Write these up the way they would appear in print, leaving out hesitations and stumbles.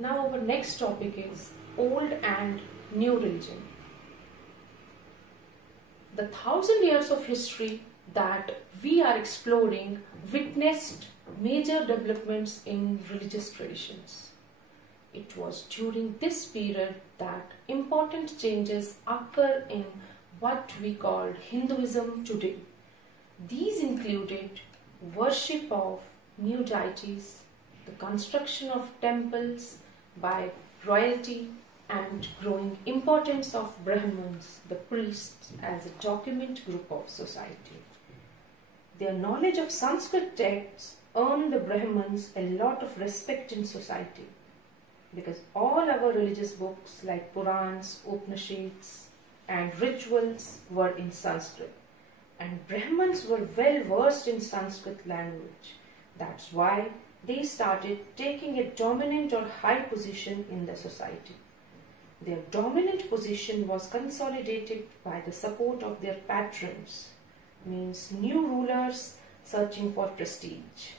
Now our next topic is old and new religion. The 1,000 years of history that we are exploring witnessed major developments in religious traditions. It was during this period that important changes occur in what we call Hinduism today. These included worship of new deities, the construction of temples by royalty, and growing importance of Brahmins, the priests, as a dominant group of society. Their knowledge of Sanskrit texts earned the Brahmins a lot of respect in society, because all our religious books like Purans, Upanishads and rituals were in Sanskrit, and Brahmins were well versed in Sanskrit language. That's why they started taking a dominant or high position in the society. Their dominant position was consolidated by the support of their patrons, means new rulers searching for prestige.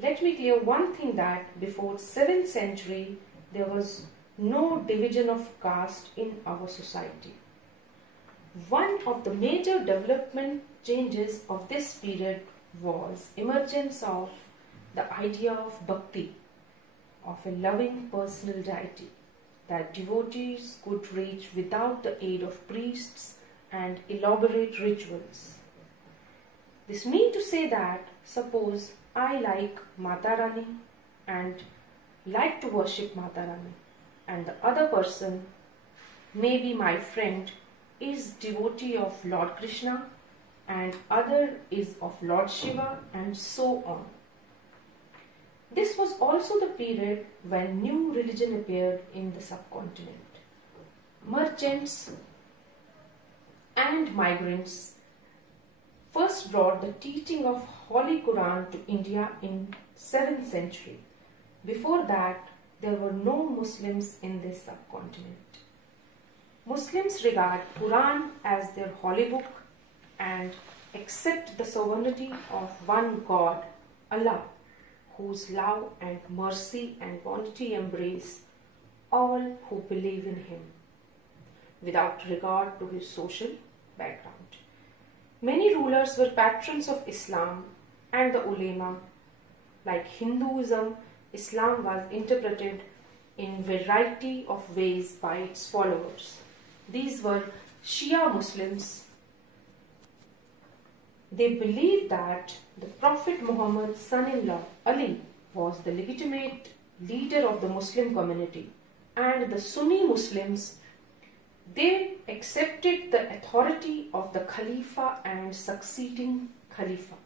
Let me clear one thing, that before 7th century there was no division of caste in our society. One of the major development changes of this period was emergence of the idea of bhakti, of a loving personal deity that devotees could reach without the aid of priests and elaborate rituals. This means to say that suppose I like Mata Rani and like to worship Mata Rani, and the other person, maybe my friend, is devotee of Lord Krishna and other is of Lord Shiva, and so on. This was also the period when new religion appeared in the subcontinent. Merchants and migrants first brought the teaching of Holy Quran to India in 7th century. Before that, there were no Muslims in this subcontinent. Muslims regard Quran as their holy book and accept the sovereignty of one God, Allah, whose love and mercy and bounty embrace all who believe in Him, without regard to his social background. Many rulers were patrons of Islam and the ulema. Like Hinduism, Islam was interpreted in variety of ways by its followers. These were Shia Muslims. They believed that the Prophet Muhammad's son-in-law Ali was the legitimate leader of the Muslim community, and the Sunni Muslims, they accepted the authority of the Khalifa and succeeding Khalifa.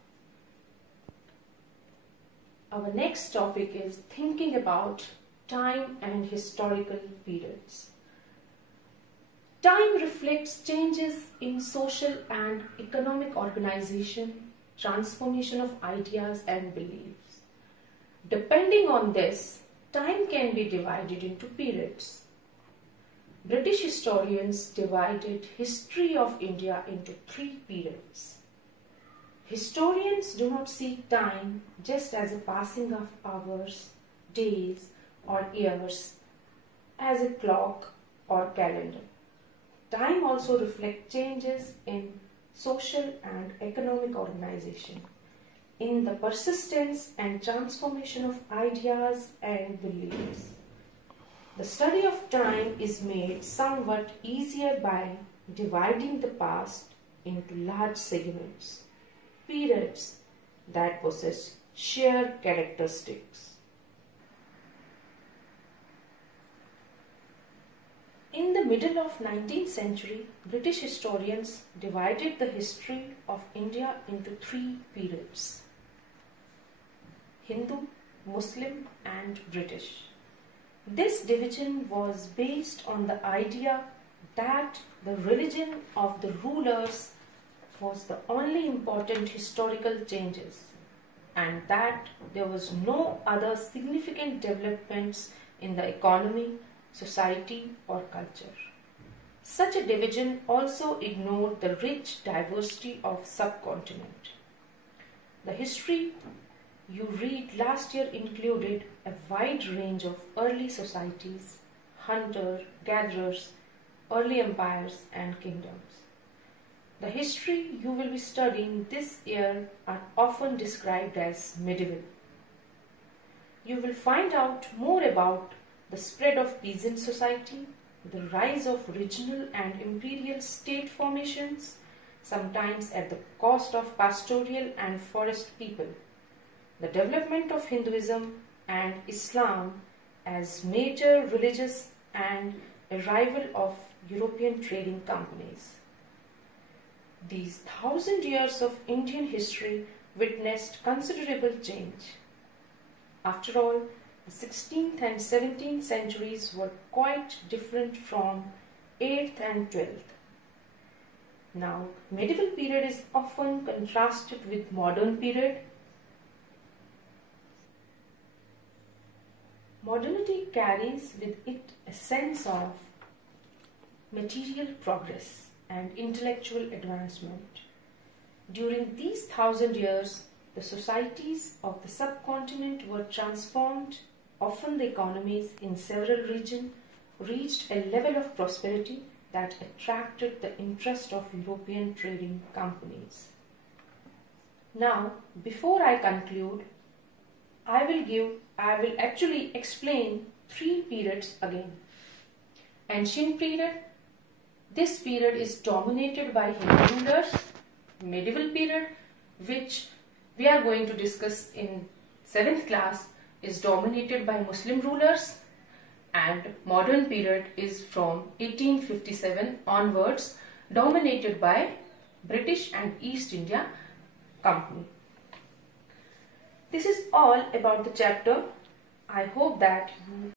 Our next topic is thinking about time and historical periods. Time reflects changes in social and economic organization, transformation of ideas and beliefs. Depending on this, time can be divided into periods. British historians divided history of India into 3 periods. Historians do not see time just as a passing of hours, days or years, as a clock or calendar. Time also reflects changes in social and economic organization, in the persistence and transformation of ideas and beliefs. The study of time is made somewhat easier by dividing the past into large segments, periods that possess shared characteristics. In the middle of 19th century, British historians divided the history of India into 3 periods: Hindu, Muslim and British. This division was based on the idea that the religion of the rulers was the only important historical changes, and that there was no other significant developments in the economy, society or culture. Such a division also ignored the rich diversity of subcontinent. The history you read last year included a wide range of early societies, hunter-gatherers, early empires and kingdoms. The history you will be studying this year are often described as medieval. You will find out more about the spread of peasant society, the rise of regional and imperial state formations, sometimes at the cost of pastoral and forest people, the development of Hinduism and Islam as major religious and arrival of European trading companies. These 1,000 years of Indian history witnessed considerable change. After all, the 16th and 17th centuries were quite different from 8th and 12th. Now, medieval period is often contrasted with modern period. Modernity carries with it a sense of material progress and intellectual advancement. During these 1,000 years, the societies of the subcontinent were transformed. Often the economies in several regions reached a level of prosperity that attracted the interest of European trading companies. Now, before I conclude, I will actually explain three periods again. Ancient period. This period is dominated by Hindu rulers. Medieval period, which we are going to discuss in 7th class, is dominated by Muslim rulers, and modern period is from 1857 onwards, dominated by British and East India Company. This is all about the chapter. I hope that you